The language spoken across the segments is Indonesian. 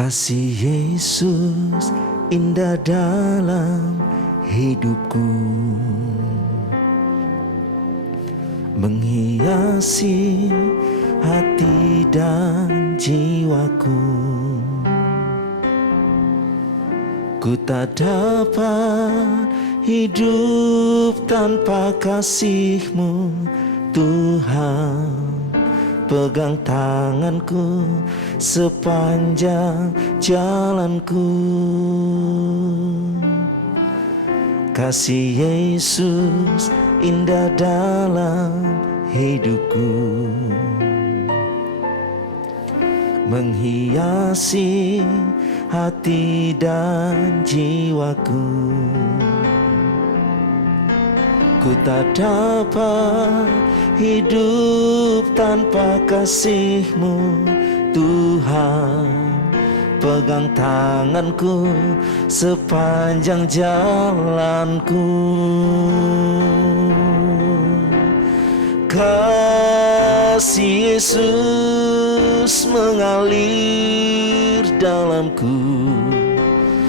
Kasih Yesus indah dalam hidupku, menghiasi hati dan jiwaku. Ku tak dapat hidup tanpa kasih-Mu, Tuhan. Pegang tanganku sepanjang jalanku. Kasih Yesus indah dalam hidupku, menghiasi hati dan jiwaku. Ku tak dapat hidup tanpa kasih-Mu, Tuhan. Pegang tanganku sepanjang jalanku. Kasih Yesus mengalir dalamku,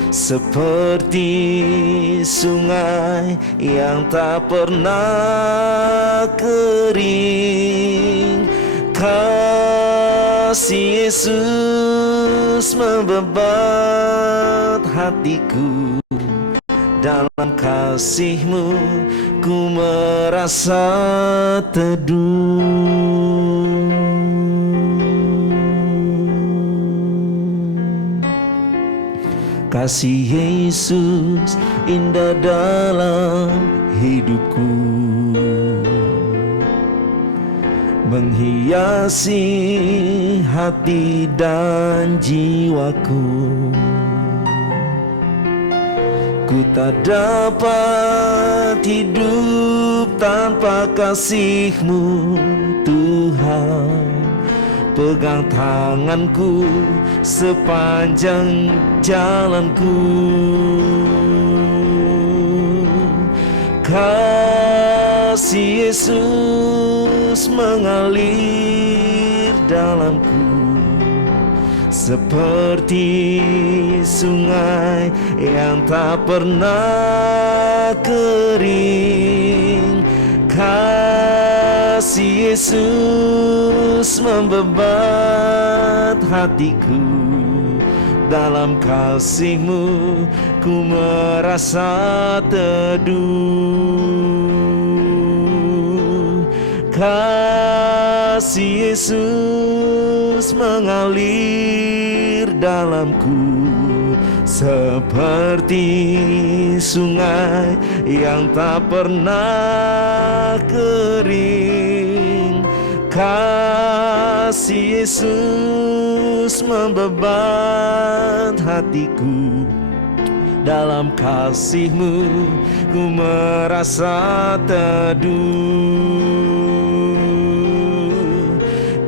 seperti sungai yang tak pernah kering. Kasih Yesus membebat hatiku. Dalam kasih-Mu ku merasa teduh. Kasih Yesus indah dalam hidupku, menghiasi hati dan jiwaku. Ku tak dapat hidup tanpa kasih-Mu, Tuhan. Pegang tanganku sepanjang jalanku. Kasih Yesus mengalir dalamku, seperti sungai yang tak pernah kering. Kasih Yesus membebat hatiku. Dalam kasih-Mu ku merasa teduh. Kasih Yesus mengalir dalamku, seperti sungai yang tak pernah kering. Kasih Yesus membebat hatiku. Dalam kasih-Mu ku merasa teduh.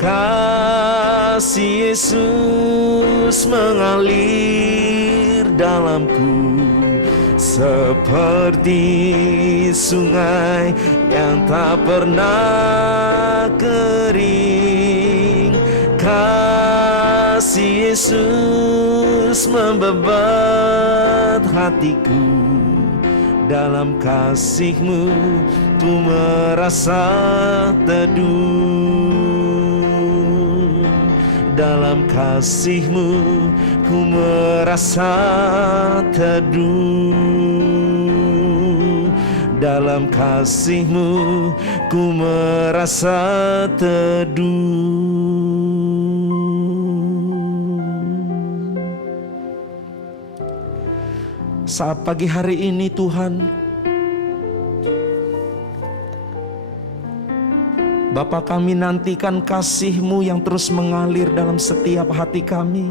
Kasih Yesus mengalir dalamku, seperti sungai yang tak pernah kering. Kasih Yesus membebat hatiku. Dalam kasih-Mu ku merasa teduh. Dalam kasih-Mu ku merasa teduh. Dalam kasih-Mu ku merasa teduh. Saat pagi hari ini Tuhan, Bapa, kami nantikan kasih-Mu yang terus mengalir dalam setiap hati kami.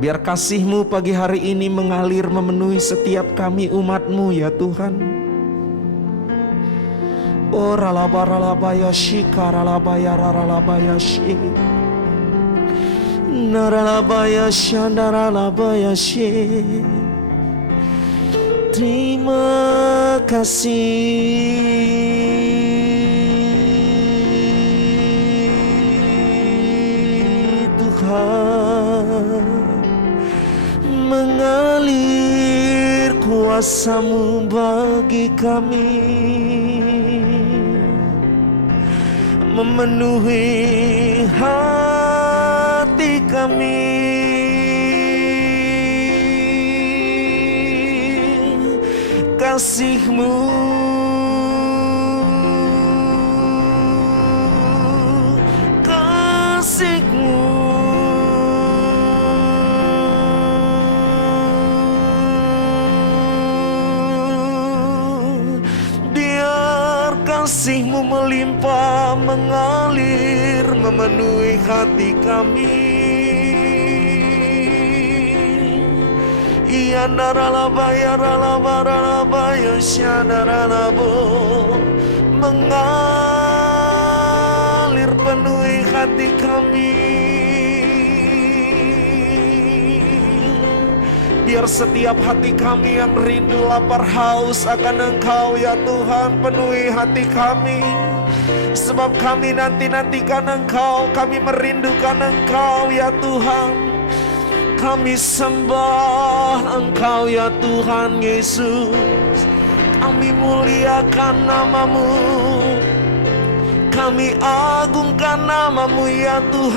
Biar kasih-Mu pagi hari ini mengalir memenuhi setiap kami umat-Mu ya Tuhan. Oh ralabaya shika ralabaya ralabaya shi naralabaya shandaralabaya shi. Terima kasih Tuhan, mengalir kuasa-Mu bagi kami, memenuhi hati kami. Kasih-Mu kasih-Mu melimpah, mengalir, memenuhi hati kami. Ya naralaba ya ralaba ralaba ya syadaralabo, mengalir penuhi hati kami. Biar setiap hati kami yang rindu, lapar, haus akan Engkau ya Tuhan, penuhi hati kami. Sebab kami nanti-nantikan Engkau, kami merindukan Engkau ya Tuhan. Kami sembah Engkau ya Tuhan Yesus. Kami muliakan nama-Mu, kami agungkan nama-Mu ya Tuhan.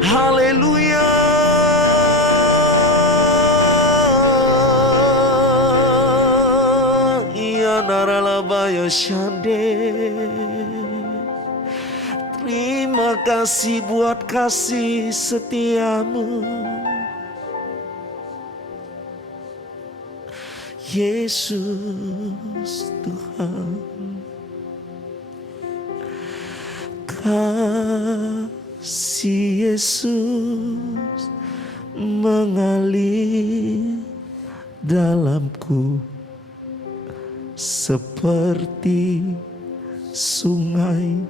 Haleluya. Ya naralabaya syande. Terima kasih buat kasih setia-Mu, Yesus Tuhan. Kasih Yesus mengalir dalamku seperti sungai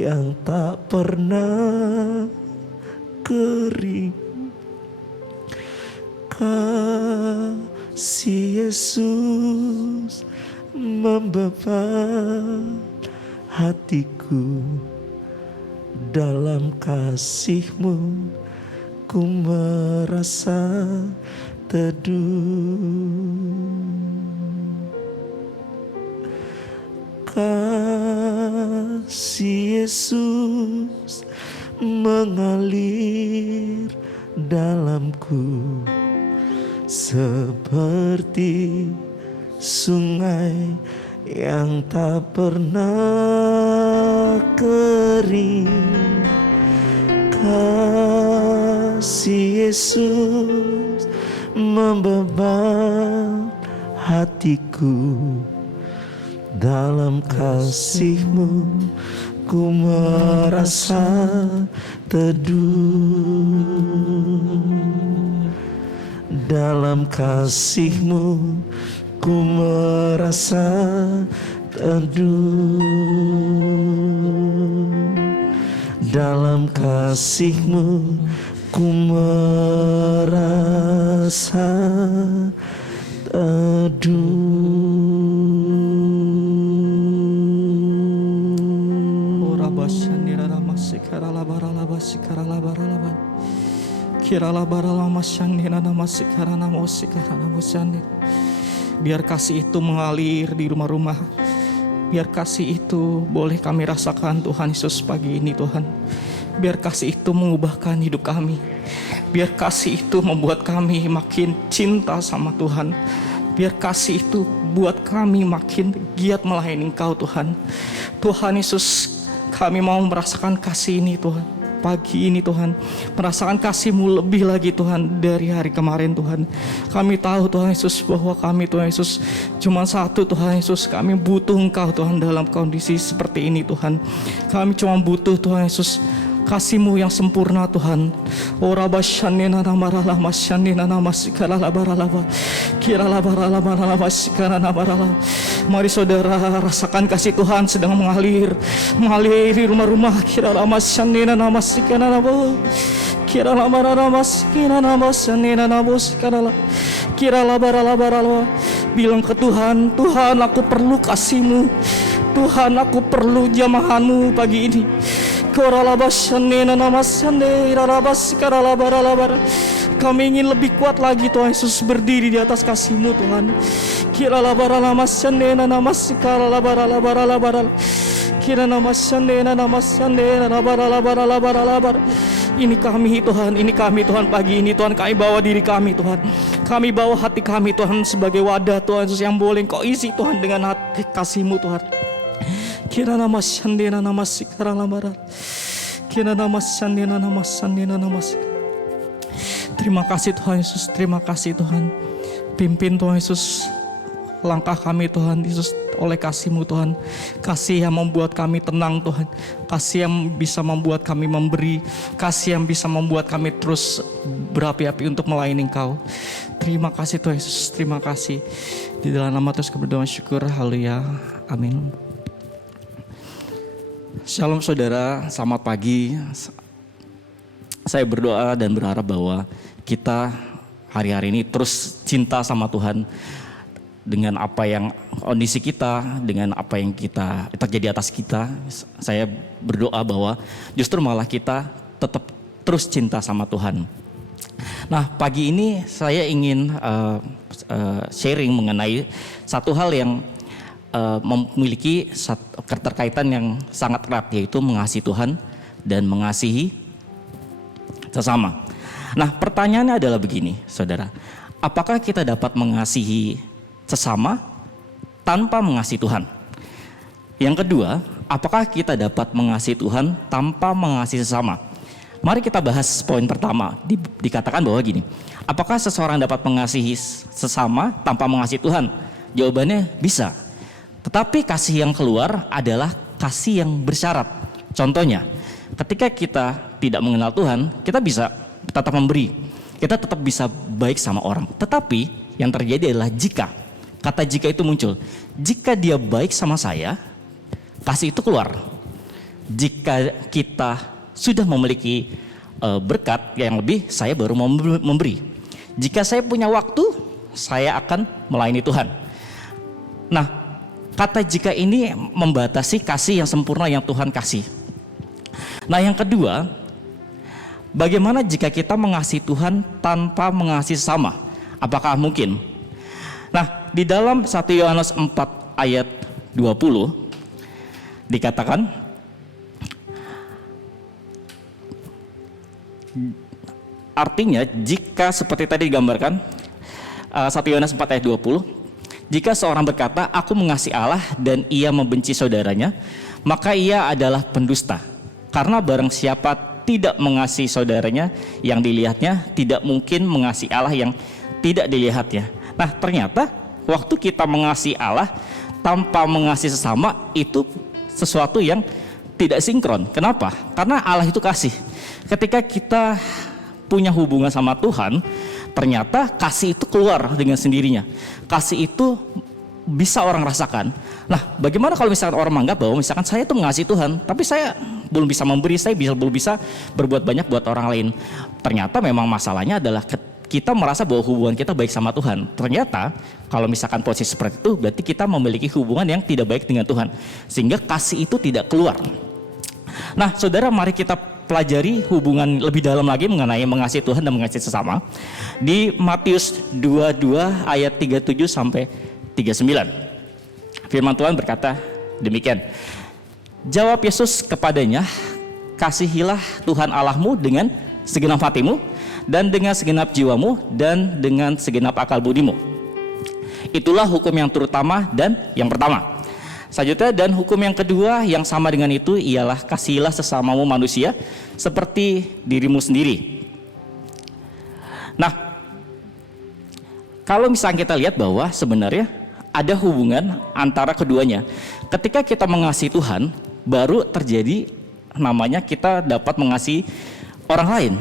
yang tak pernah kering. Kasih Yesus membebat hatiku, dalam kasih-Mu ku merasa teduh. Kasih Yesus mengalir dalamku seperti sungai yang tak pernah kering. Kasih Yesus membebat hatiku, dalam kasih-Mu ku merasa teduh. Dalam kasih-Mu ku merasa teduh. Dalam kasih-Mu ku merasa teduh. Biar kasih itu mengalir di rumah-rumah. Biar kasih itu boleh kami rasakan Tuhan Yesus pagi ini Tuhan. Biar kasih itu mengubahkan hidup kami. Biar kasih itu membuat kami makin cinta sama Tuhan. Biar kasih itu buat kami makin giat melayani Engkau Tuhan. Tuhan Yesus, kami mau merasakan kasih ini Tuhan. Pagi ini Tuhan, merasakan kasih-Mu lebih lagi Tuhan dari hari kemarin Tuhan. Kami tahu Tuhan Yesus bahwa kami Tuhan Yesus cuma satu Tuhan Yesus, kami butuh Engkau Tuhan dalam kondisi seperti ini Tuhan. Kami cuma butuh Tuhan Yesus kasih-Mu yang sempurna Tuhan. Ora basyanina namarala masyanina namasikala labaralaba kirala barala barala masikana nabarala. Mari saudara rasakan kasih Tuhan sedang mengalir di rumah-rumah. Kirala masyanina namasikana nabo kirala barala masikina namasyanina nabosikala kirala barala barala. Bilang ke Tuhan, Tuhan aku perlu kasih-Mu, Tuhan aku perlu jamahan-Mu pagi ini. Kami ingin lebih kuat lagi Tuhan Yesus, berdiri di atas kasih-Mu Tuhan. Ini kami Tuhan pagi ini Tuhan, kami bawa diri kami Tuhan, kami bawa hati kami Tuhan sebagai wadah Tuhan Yesus yang boleh Kau isi Tuhan dengan hati kasih-Mu Tuhan. Terima kasih Tuhan Yesus, terima kasih Tuhan. Pimpin Tuhan Yesus langkah kami Tuhan Yesus oleh kasih-Mu Tuhan. Kasih yang membuat kami tenang Tuhan. Kasih yang bisa membuat kami memberi. Kasih yang bisa membuat kami terus berapi-api untuk melayani Engkau. Terima kasih Tuhan Yesus, terima kasih. Di dalam nama Tuhan kami berdoa syukur, haleluya, amin. Shalom saudara, selamat pagi. Saya berdoa dan berharap bahwa kita hari-hari ini terus cinta sama Tuhan. Dengan apa yang kondisi kita, dengan apa yang kita terjadi atas kita, saya berdoa bahwa justru malah kita tetap terus cinta sama Tuhan. Nah, pagi ini saya ingin sharing mengenai satu hal yang memiliki keterkaitan yang sangat erat, yaitu mengasihi Tuhan dan mengasihi sesama. Nah, pertanyaannya adalah begini, saudara. Apakah kita dapat mengasihi sesama tanpa mengasihi Tuhan? Yang kedua, apakah kita dapat mengasihi Tuhan tanpa mengasihi sesama? Mari kita bahas poin pertama. Dikatakan bahwa gini, apakah seseorang dapat mengasihi sesama tanpa mengasihi Tuhan? Jawabannya bisa. Tetapi kasih yang keluar adalah kasih yang bersyarat. Contohnya, ketika kita tidak mengenal Tuhan, kita bisa tetap memberi. Kita tetap bisa baik sama orang. Tetapi yang terjadi adalah jika, kata jika itu muncul. Jika dia baik sama saya, kasih itu keluar. Jika kita sudah memiliki berkat yang lebih, saya baru mau memberi. Jika saya punya waktu, saya akan melayani Tuhan. Nah, kata jika ini membatasi kasih yang sempurna yang Tuhan kasih. Nah, yang kedua, bagaimana jika kita mengasihi Tuhan tanpa mengasihi sesama? Apakah mungkin? Nah, di dalam 1 Yohanes 4 ayat 20 dikatakan, artinya jika seperti tadi digambarkan 1 Yohanes 4 ayat 20, jika seorang berkata, aku mengasihi Allah dan ia membenci saudaranya, maka ia adalah pendusta. Karena barang siapa tidak mengasihi saudaranya yang dilihatnya, tidak mungkin mengasihi Allah yang tidak dilihatnya. Nah, ternyata waktu kita mengasihi Allah tanpa mengasihi sesama, itu sesuatu yang tidak sinkron. Kenapa? Karena Allah itu kasih. Ketika kita punya hubungan sama Tuhan, ternyata kasih itu keluar dengan sendirinya. Kasih itu bisa orang rasakan. Nah, bagaimana kalau misalkan orang menganggap bahwa misalkan saya itu mengasihi Tuhan, tapi saya belum bisa memberi, saya belum bisa berbuat banyak buat orang lain. Ternyata memang masalahnya adalah kita merasa bahwa hubungan kita baik sama Tuhan. Ternyata kalau misalkan posisi seperti itu, berarti kita memiliki hubungan yang tidak baik dengan Tuhan, sehingga kasih itu tidak keluar. Nah, saudara, mari kita pelajari hubungan lebih dalam lagi mengenai mengasihi Tuhan dan mengasihi sesama di Matius 22 ayat 37 sampai 39. Firman Tuhan berkata demikian. Jawab Yesus kepadanya, kasihilah Tuhan Allahmu dengan segenap hatimu dan dengan segenap jiwamu dan dengan segenap akal budimu. Itulah hukum yang terutama dan yang pertama. Selanjutnya, dan hukum yang kedua yang sama dengan itu ialah kasihilah sesamamu manusia seperti dirimu sendiri. Nah, kalau misalnya kita lihat bahwa sebenarnya ada hubungan antara keduanya. Ketika kita mengasihi Tuhan, baru terjadi namanya kita dapat mengasihi orang lain.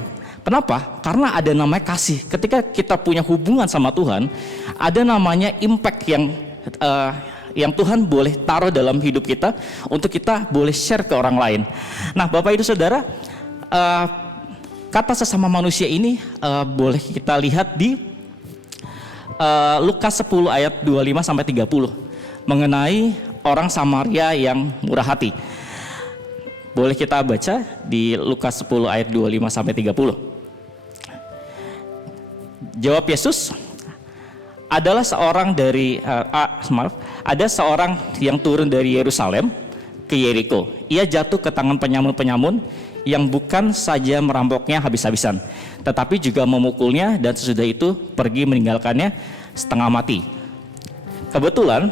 Kenapa? Karena ada namanya kasih. Ketika kita punya hubungan sama Tuhan, ada namanya impact yang Tuhan boleh taruh dalam hidup kita untuk kita boleh share ke orang lain. Nah, Bapak Ibu Saudara, kata sesama manusia ini boleh kita lihat di Lukas 10 ayat 25 sampai 30 mengenai orang Samaria yang murah hati. Boleh kita baca di Lukas 10 ayat 25 sampai 30. Jawab Yesus, adalah seorang dari ada seorang yang turun dari Yerusalem ke Yeriko. Ia jatuh ke tangan penyamun-penyamun yang bukan saja merampoknya habis-habisan, tetapi juga memukulnya, dan sesudah itu pergi meninggalkannya setengah mati. Kebetulan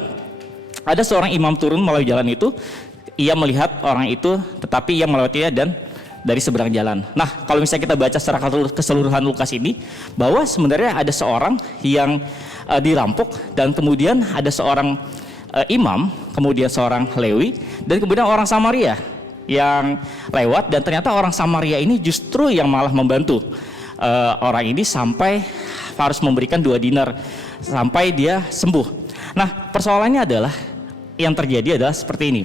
ada seorang imam turun melalui jalan itu. Ia melihat orang itu, tetapi ia melewatinya dan dari seberang jalan. Nah, kalau misalnya kita baca secara keseluruhan Lukas ini, bahwa sebenarnya ada seorang yang dirampok, dan kemudian ada seorang imam, kemudian seorang Lewi, dan kemudian orang Samaria yang lewat, dan ternyata orang Samaria ini justru yang malah membantu orang ini sampai harus memberikan 2 dinar sampai dia sembuh. Nah, persoalannya adalah yang terjadi adalah seperti ini.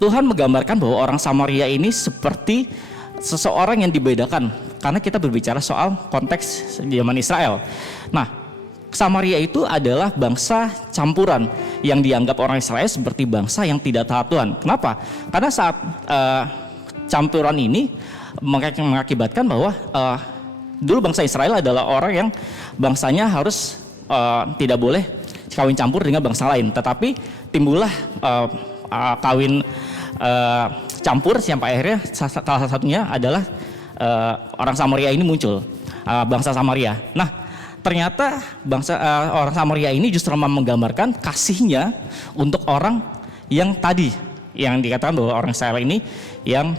Tuhan menggambarkan bahwa orang Samaria ini seperti seseorang yang dibedakan, karena kita berbicara soal konteks zaman Israel. Nah, Samaria itu adalah bangsa campuran yang dianggap orang Israel seperti bangsa yang tidak taat Tuhan. Kenapa? Karena saat campuran ini mengakibatkan bahwa dulu bangsa Israel adalah orang yang bangsanya harus tidak boleh kawin campur dengan bangsa lain, tetapi timbullah kawin campur, sampai akhirnya salah satunya adalah orang Samaria ini muncul, bangsa Samaria. Nah, ternyata orang Samaria ini justru menggambarkan kasihnya untuk orang yang tadi yang dikatakan bahwa orang Israel ini yang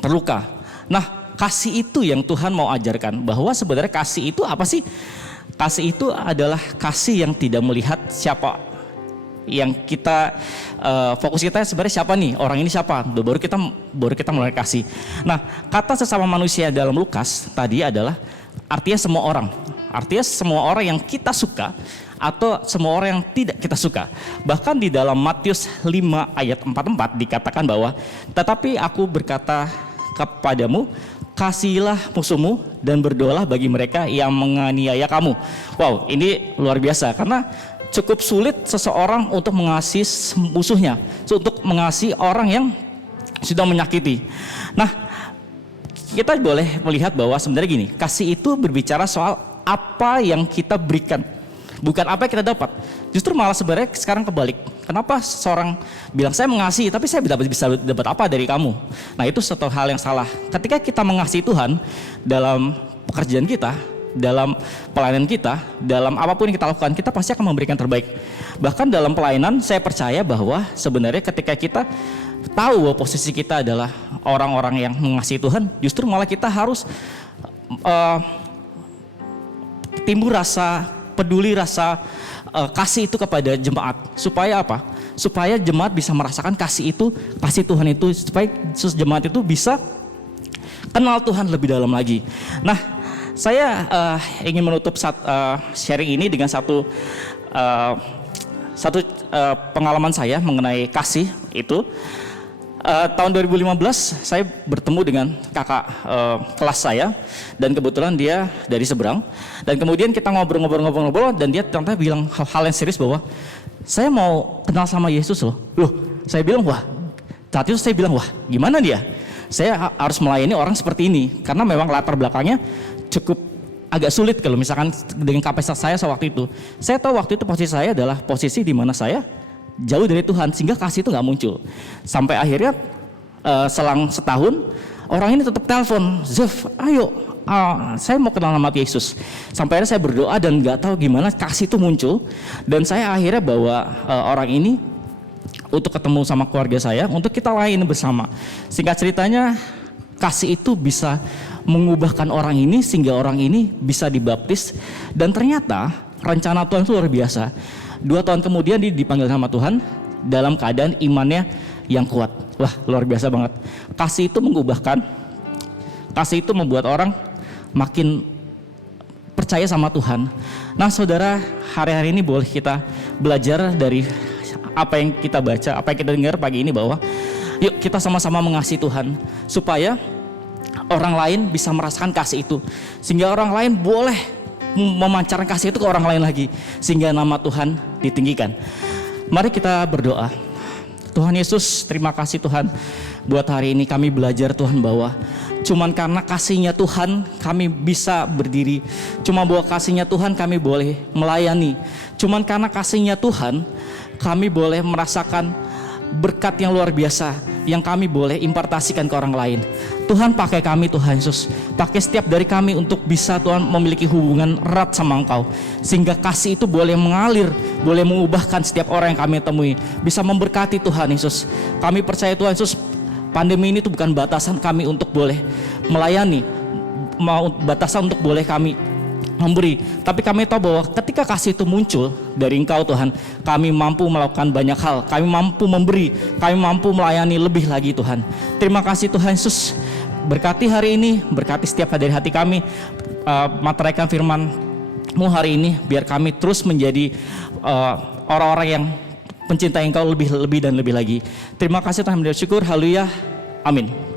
terluka. Nah, kasih itu yang Tuhan mau ajarkan, bahwa sebenarnya kasih itu apa sih? Kasih itu adalah kasih yang tidak melihat siapa yang kita fokus kita sebenarnya siapa nih, orang ini siapa, baru kita mulai kasih. Nah, kata sesama manusia dalam Lukas tadi adalah artinya semua orang yang kita suka atau semua orang yang tidak kita suka. Bahkan di dalam Matius 5 ayat 44 dikatakan bahwa, tetapi aku berkata kepadamu, kasihilah musuhmu dan berdoalah bagi mereka yang menganiaya kamu. Wow, ini luar biasa, karena cukup sulit seseorang untuk mengasihi musuhnya, untuk mengasihi orang yang sudah menyakiti. Nah, kita boleh melihat bahwa sebenarnya gini, kasih itu berbicara soal apa yang kita berikan, bukan apa yang kita dapat. Justru malah sebenarnya sekarang kebalik. Kenapa seseorang bilang saya mengasihi, tapi saya bisa dapat apa dari kamu? Nah, itu satu hal yang salah. Ketika kita mengasihi Tuhan dalam pekerjaan kita, dalam pelayanan kita, dalam apapun yang kita lakukan, kita pasti akan memberikan terbaik. Bahkan dalam pelayanan, saya percaya bahwa sebenarnya ketika kita tahu bahwa posisi kita adalah orang-orang yang mengasihi Tuhan, justru malah kita harus timbul rasa peduli, rasa kasih itu kepada jemaat. Supaya apa? Supaya jemaat bisa merasakan kasih itu, kasih Tuhan itu, supaya jemaat itu bisa kenal Tuhan lebih dalam lagi. Nah, saya ingin menutup sharing ini dengan satu pengalaman saya mengenai kasih itu. Tahun 2015 saya bertemu dengan kakak kelas saya, dan kebetulan dia dari seberang, dan kemudian kita ngobrol-ngobrol dan dia ternyata bilang hal yang serius bahwa saya mau kenal sama Yesus loh. Saya bilang wah, saat itu saya bilang wah, gimana dia? Saya harus melayani orang seperti ini, karena memang latar belakangnya cukup agak sulit kalau misalkan dengan kapasitas saya waktu itu. Saya tahu waktu itu posisi saya adalah posisi di mana saya jauh dari Tuhan, sehingga kasih itu nggak muncul. Sampai akhirnya selang setahun orang ini tetap telepon, Zef, ayo, saya mau kenal sama Yesus. Sampai akhirnya saya berdoa dan nggak tahu gimana kasih itu muncul, dan saya akhirnya bawa orang ini untuk ketemu sama keluarga saya, untuk kita layani bersama. Singkat ceritanya, kasih itu bisa mengubahkan orang ini sehingga orang ini bisa dibaptis, dan ternyata rencana Tuhan itu luar biasa. 2 tahun kemudian dia dipanggil sama Tuhan dalam keadaan imannya yang kuat. Wah, luar biasa banget. Kasih itu mengubahkan, kasih itu membuat orang makin percaya sama Tuhan. Nah, saudara, hari-hari ini boleh kita belajar dari apa yang kita baca, apa yang kita dengar pagi ini, bahwa yuk kita sama-sama mengasihi Tuhan supaya orang lain bisa merasakan kasih itu, sehingga orang lain boleh memancarkan kasih itu ke orang lain lagi, sehingga nama Tuhan ditinggikan. Mari kita berdoa. Tuhan Yesus, terima kasih Tuhan. Buat hari ini kami belajar Tuhan bahwa cuman karena kasih-Nya Tuhan kami bisa berdiri. Cuma bahwa kasih-Nya Tuhan kami boleh melayani. Cuman karena kasih-Nya Tuhan kami boleh merasakan berkat yang luar biasa yang kami boleh impartasikan ke orang lain. Tuhan pakai kami Tuhan Yesus, pakai setiap dari kami untuk bisa Tuhan memiliki hubungan erat sama Engkau, sehingga kasih itu boleh mengalir, boleh mengubahkan setiap orang yang kami temui, bisa memberkati Tuhan Yesus. Kami percaya Tuhan Yesus, pandemi ini itu bukan batasan kami untuk boleh melayani, batasan untuk boleh kami memberi, tapi kami tahu bahwa ketika kasih itu muncul dari Engkau Tuhan, kami mampu melakukan banyak hal, kami mampu memberi, kami mampu melayani lebih lagi Tuhan. Terima kasih Tuhan Yesus, berkati hari ini, berkati setiap dari hati kami, materaikan firman-Mu hari ini, biar kami terus menjadi orang-orang yang mencintai Engkau lebih dan lebih lagi. Terima kasih Tuhan, bersyukur, haleluya, amin.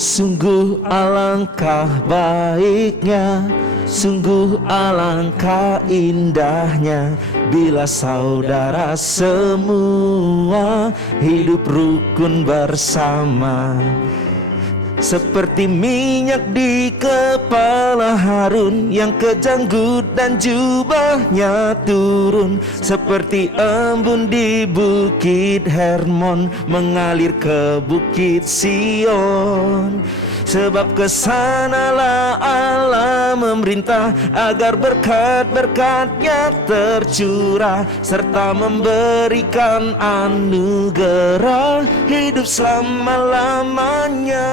Sungguh alangkah baiknya, sungguh alangkah indahnya bila saudara semua hidup rukun bersama. Seperti minyak di kepala Harun yang kejanggut dan jubahnya turun, seperti embun di bukit Hermon mengalir ke bukit Sion. Sebab kesanalah Allah memerintah agar berkat-berkat-Nya tercurah, serta memberikan anugerah hidup selama-lamanya.